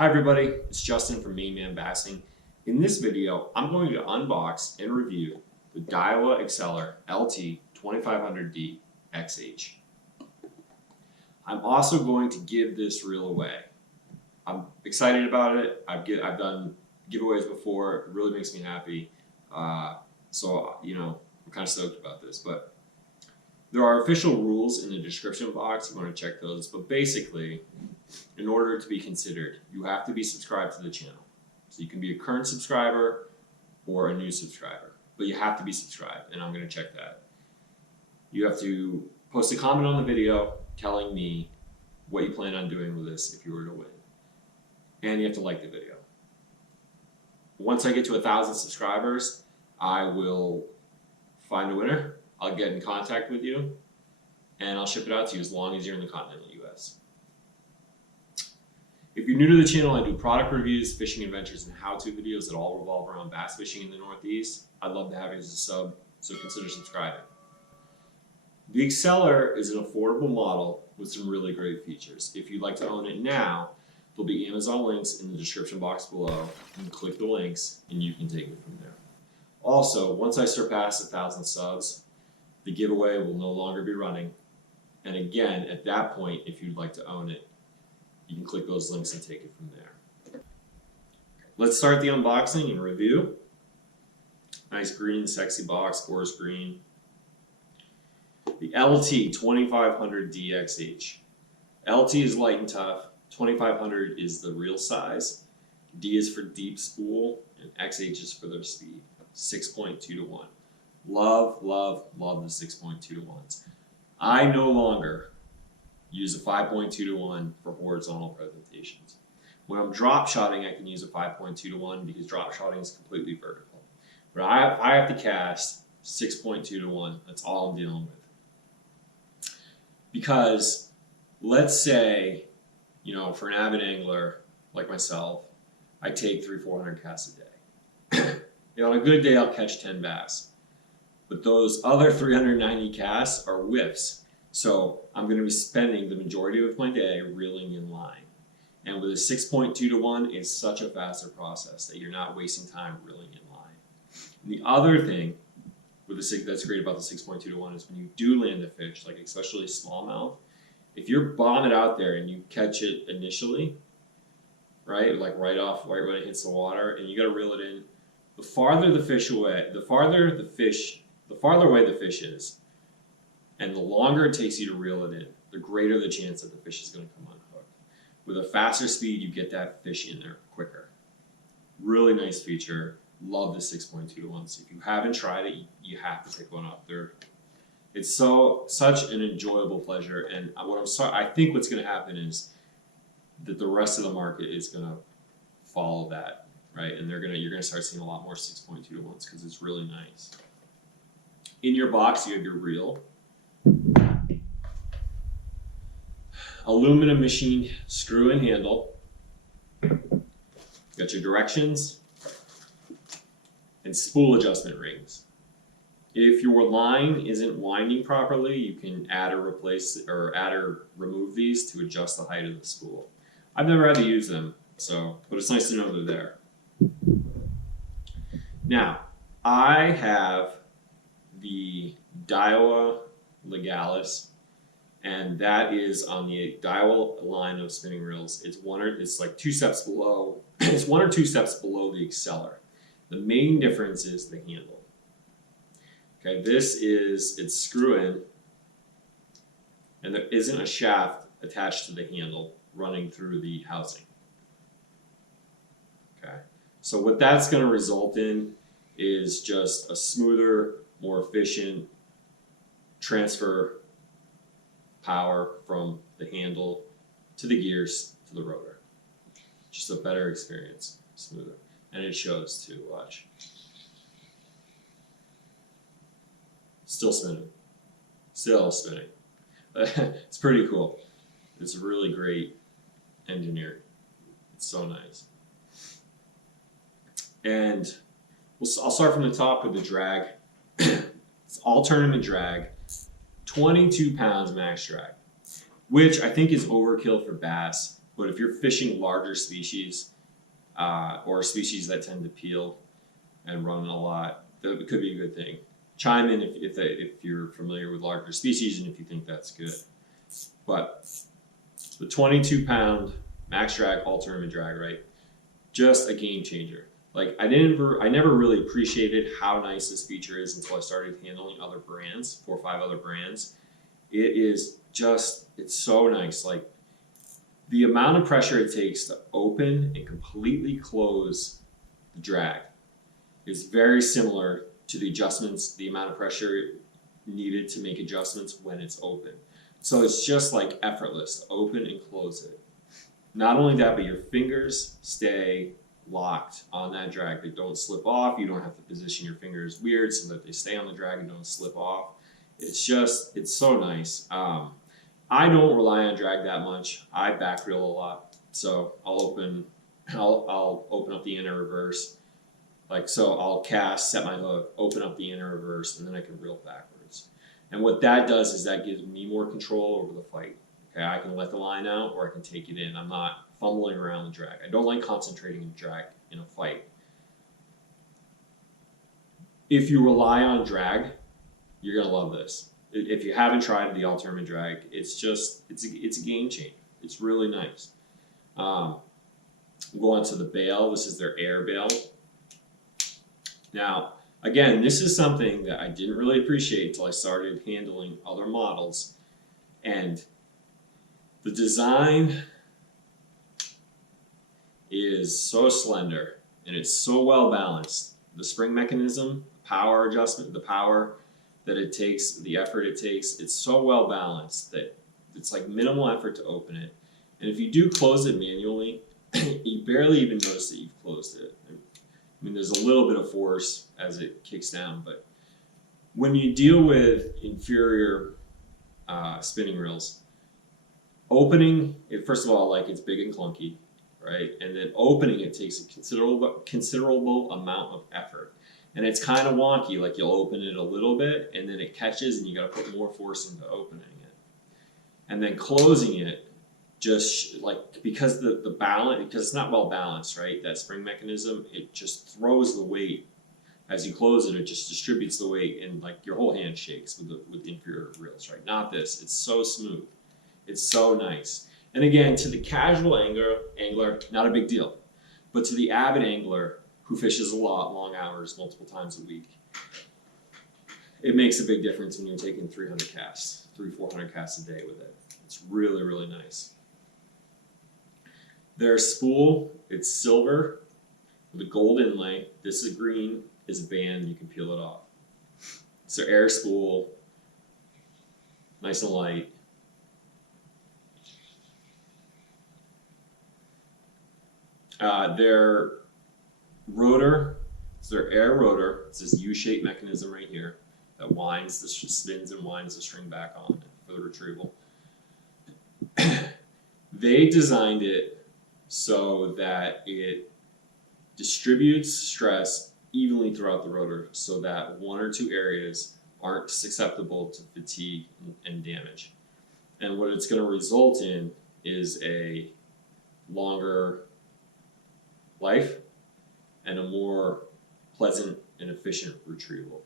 Hi everybody, it's Justin from Main Man Bassing. In this video, I'm going to unbox and review the Daiwa Exceller LT 2500D XH. I'm also going to give this reel away. I'm excited about it. I've done giveaways before. It really makes me happy. So I'm kind of stoked about this. But there are official rules in the description box. You want to check those. But basically, in order to be considered, you have to be subscribed to the channel. So you can be a current subscriber or a new subscriber, but you have to be subscribed, and I'm going to check that. You have to post a comment on the video telling me what you plan on doing with this if you were to win. And you have to like the video. Once I get to 1,000 subscribers, I will find a winner. I'll get in contact with you, and I'll ship it out to you as long as you're in the continental US. If you're new to the channel, I do product reviews, fishing adventures, and how-to videos that all revolve around bass fishing in the Northeast. I'd love to have you as a sub, so consider subscribing. The Exceller is an affordable model with some really great features. If you'd like to own it now, there'll be Amazon links in the description box below. You can click the links, and you can take it from there. Also, once I surpass 1,000 subs, the giveaway will no longer be running. And again, at that point, if you'd like to own it, you can click those links and take it from there. Let's start the unboxing and review. Nice green, sexy box, forest green. The LT 2500D XH. LT is light and tough. 2500 is the real size. D is for deep spool, and XH is for their speed. 6.2 to 1. Love, love, love the 6.2 to 1s. I no longer use a 5.2 to 1 for horizontal presentations. When I'm drop shotting, I can use a 5.2 to 1 because drop shotting is completely vertical. But I have to cast 6.2 to 1. That's all I'm dealing with. Because let's say, for an avid angler like myself, I take 300-400 casts a day. On a good day, I'll catch 10 bass. But those other 390 casts are whiffs. So I'm going to be spending the majority of my day reeling in line. And with a 6.2 to 1, it's such a faster process that you're not wasting time reeling in line. And the other thing with that's great about the 6.2 to 1 is when you do land a fish, like especially smallmouth, if you're bombing it out there and you catch it initially, right, like right when it hits the water, and you got to reel it in, the farther the fish away, the farther away the fish is, and the longer it takes you to reel it in, the greater the chance that the fish is going to come unhooked. With a faster speed, you get that fish in there quicker. Really nice feature. Love the 6.2 to 1s. If you haven't tried it, you have to pick one up. It's such an enjoyable pleasure, and I think what's going to happen is that the rest of the market is going to follow that, right? And you're going to start seeing a lot more 6.2 to 1s because it's really nice. In your box, you have your reel. Aluminum machine screw and handle. Got your directions and spool adjustment rings. If your line isn't winding properly, you can add or remove these to adjust the height of the spool. I've never had to use them, but it's nice to know they're there. Now, I have the Daiwa Legalis, and that is on the Daiwa line of spinning reels. It's like 2 steps below. It's 1 or 2 steps below the Exceller. The main difference is the handle. Okay, it's screw in, and there isn't a shaft attached to the handle running through the housing. Okay, so what that's going to result in is just a smoother, more efficient transfer power from the handle to the gears to the rotor. Just a better experience, smoother. And it shows too, watch. Still spinning. Still spinning. It's pretty cool. It's really great engineered. It's so nice. And I'll start from the top with the drag. It's all tournament drag, 22 pounds max drag, which I think is overkill for bass. But if you're fishing larger species or species that tend to peel and run a lot, that could be a good thing. Chime in if you're familiar with larger species and if you think that's good. But the 22-pound max drag, all tournament drag, right? Just a game changer. Like I never really appreciated how nice this feature is until I started handling other brands, 4 or 5 other brands. It is just, it's so nice. Like the amount of pressure it takes to open and completely close the drag is very similar to the adjustments, the amount of pressure needed to make adjustments when it's open. So it's just like effortless to open and close it. Not only that, but your fingers stay locked on that drag. They don't slip off. You don't have to position your fingers weird so that they stay on the drag and don't slip off. It's just, it's so nice. I don't rely on drag that much. I back reel a lot. So I'll open up the inner reverse. Like, so I'll cast, set my hook, open up the inner reverse, and then I can reel backwards. And what that does is that gives me more control over the fight. Okay, I can let the line out or I can take it in. I'm not fumbling around the drag. I don't like concentrating in drag in a fight. If you rely on drag, you're gonna love this. If you haven't tried the all tournament drag, it's a game changer. It's really nice. We'll go on to the bail. This is their air bail. Now, again, this is something that I didn't really appreciate until I started handling other models. And the design is so slender and it's so well balanced. The spring mechanism, power adjustment, the power that it takes, the effort it takes, it's so well balanced that it's like minimal effort to open it. And if you do close it manually, you barely even notice that you've closed it. I mean, there's a little bit of force as it kicks down, but when you deal with inferior spinning reels, opening it, first of all, like it's big and clunky, right? And then opening it takes a considerable amount of effort. And it's kind of wonky, like you'll open it a little bit and then it catches and you got to put more force into opening it. And then closing it, just like, because the balance, because it's not well balanced, right? That spring mechanism, it just throws the weight. As you close it, it just distributes the weight and like your whole hand shakes with inferior reels, right? Not this, it's so smooth. It's so nice. And again, to the casual angler, not a big deal. But to the avid angler who fishes a lot, long hours, multiple times a week, it makes a big difference when you're taking 300 casts, 400 casts a day with it. It's really, really nice. Their spool, it's silver with a gold inlay. This is green, is a band, you can peel it off. It's their air spool, nice and light. Their rotor, it's their air rotor. It's this U-shaped mechanism right here that winds, spins and winds the string back on for the retrieval. They designed it so that it distributes stress evenly throughout the rotor so that 1 or 2 areas aren't susceptible to fatigue and damage. And what it's going to result in is a longer life and a more pleasant and efficient retrieval.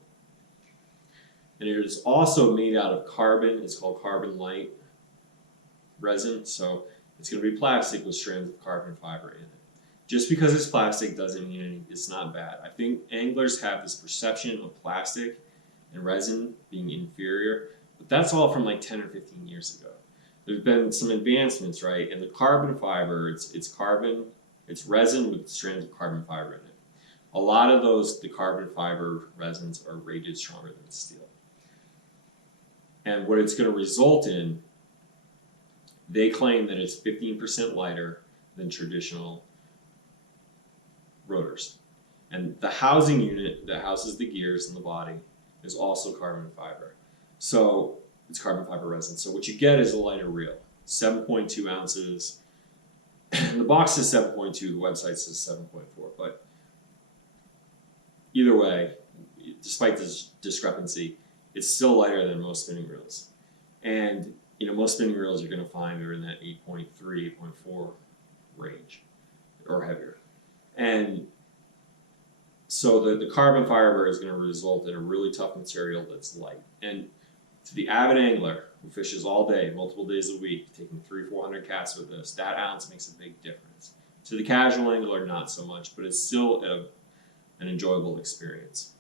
And it is also made out of carbon. It's called carbon light resin. So it's going to be plastic with strands of carbon fiber in it. Just because it's plastic doesn't mean it's not bad. I think anglers have this perception of plastic and resin being inferior, but that's all from like 10 or 15 years ago. There's been some advancements, right? And the carbon fiber, it's carbon, it's resin with strands of carbon fiber in it. A lot of the carbon fiber resins are rated stronger than steel. And what it's going to result in, they claim that it's 15% lighter than traditional rotors. And the housing unit that houses the gears in the body is also carbon fiber. So it's carbon fiber resin. So what you get is a lighter reel, 7.2 ounces. The box says 7.2, the website says 7.4. But either way, despite this discrepancy, it's still lighter than most spinning reels. And you know, most spinning reels you're going to find are in that 8.3, 8.4 range or heavier. And so the carbon fiber is going to result in a really tough material that's light. And to the avid angler who fishes all day, multiple days a week, taking 300-400 casts with this, that ounce makes a big difference. To the casual angler, not so much, but it's still an enjoyable experience.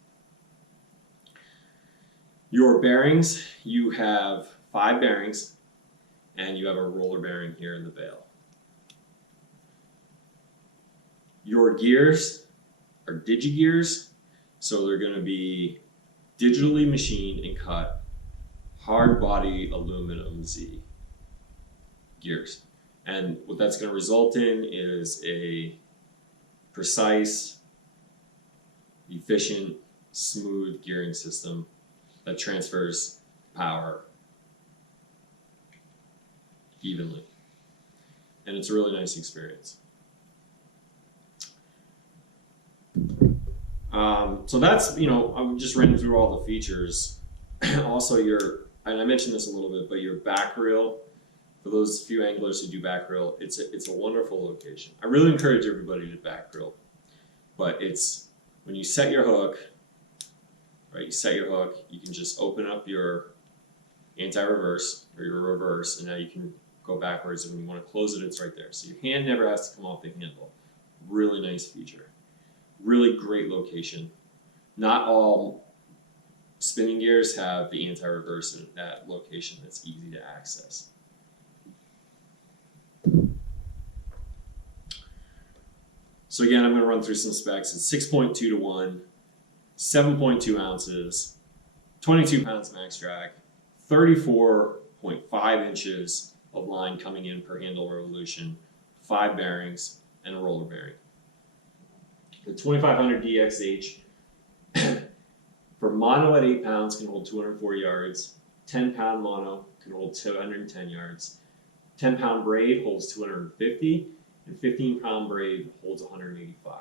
Your bearings, you have 5 bearings, and you have a roller bearing here in the bail. Your gears are digi-gears, so they're going to be digitally machined and cut hard body aluminum Z gears. And what that's going to result in is a precise, efficient, smooth gearing system that transfers power evenly. And it's a really nice experience. So that's, I'm just running through all the features. Also, and I mentioned this a little bit, but your back reel, for those few anglers who do back reel, it's a wonderful location. I really encourage everybody to back reel, but it's when you set your hook, right? You set your hook, you can just open up your anti-reverse or your reverse, and now you can go backwards. And when you want to close it, it's right there. So your hand never has to come off the handle. Really nice feature. Really great location. Not all spinning gears have the anti-reverse in that location that's easy to access. So again, I'm going to run through some specs. It's 6.2 to 1, 7.2 ounces, 22 pounds max drag, 34.5 inches of line coming in per handle revolution, 5 bearings, and a roller bearing. The 2500 DXH for mono at 8 pounds can hold 204 yards, 10-pound mono can hold 210 yards, 10-pound braid holds 250, and 15-pound braid holds 185.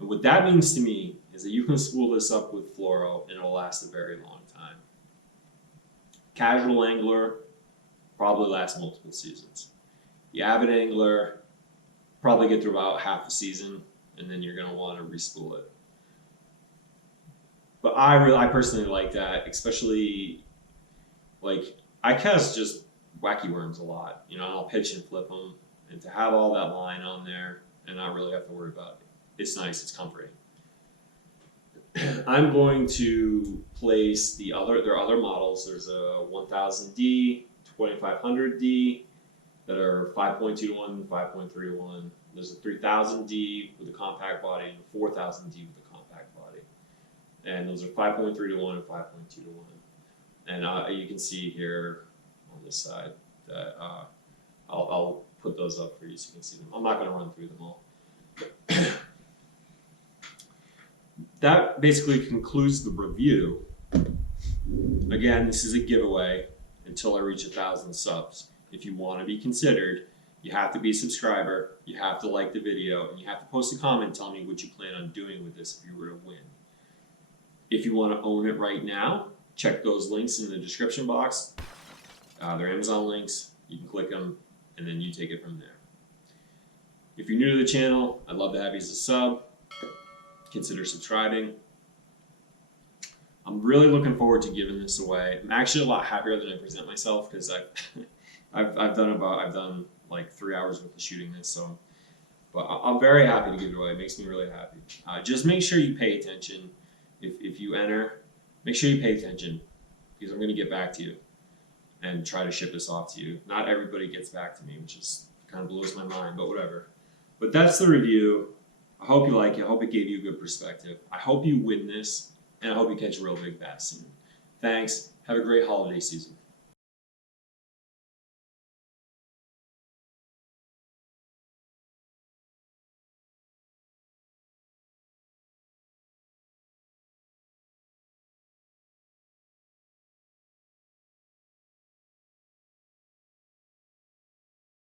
And what that means to me is that you can spool this up with fluoro and it'll last a very long time. Casual angler probably lasts multiple seasons. The avid angler probably get through about half a season, and then you're going to want to respool it. But I personally like that, especially I cast just wacky worms a lot, and I'll pitch and flip them, and to have all that line on there and not really have to worry about it, it's nice, it's comforting. I'm going to place there are other models. There's a 1000D, 2500D that are 5.2 to 1, 5.3 to 1. There's a 3000D with a compact body and a 4000D with a compact body. And those are 5.3 to 1 and 5.2 to 1. And you can see here on this side that I'll put those up for you so you can see them. I'm not going to run through them all. That basically concludes the review. Again, this is a giveaway until I reach 1,000 subs. If you want to be considered, you have to be a subscriber, you have to like the video, and you have to post a comment telling me what you plan on doing with this if you were to win. If you want to own it right now, check those links in the description box. They're Amazon links. You can click them, and then you take it from there. If you're new to the channel, I'd love to have you as a sub. Consider subscribing. I'm really looking forward to giving this away. I'm actually a lot happier than I present myself because I've done like 3 hours worth of shooting this, so but I'm very happy to give it away. It makes me really happy. Just make sure you pay attention. If you enter, make sure you pay attention because I'm going to get back to you and try to ship this off to you. Not everybody gets back to me, which is kind of blows my mind, but whatever. But that's the review. I hope you like it. I hope it gave you a good perspective. I hope you win this, and I hope you catch a real big bass soon. Thanks. Have a great holiday season.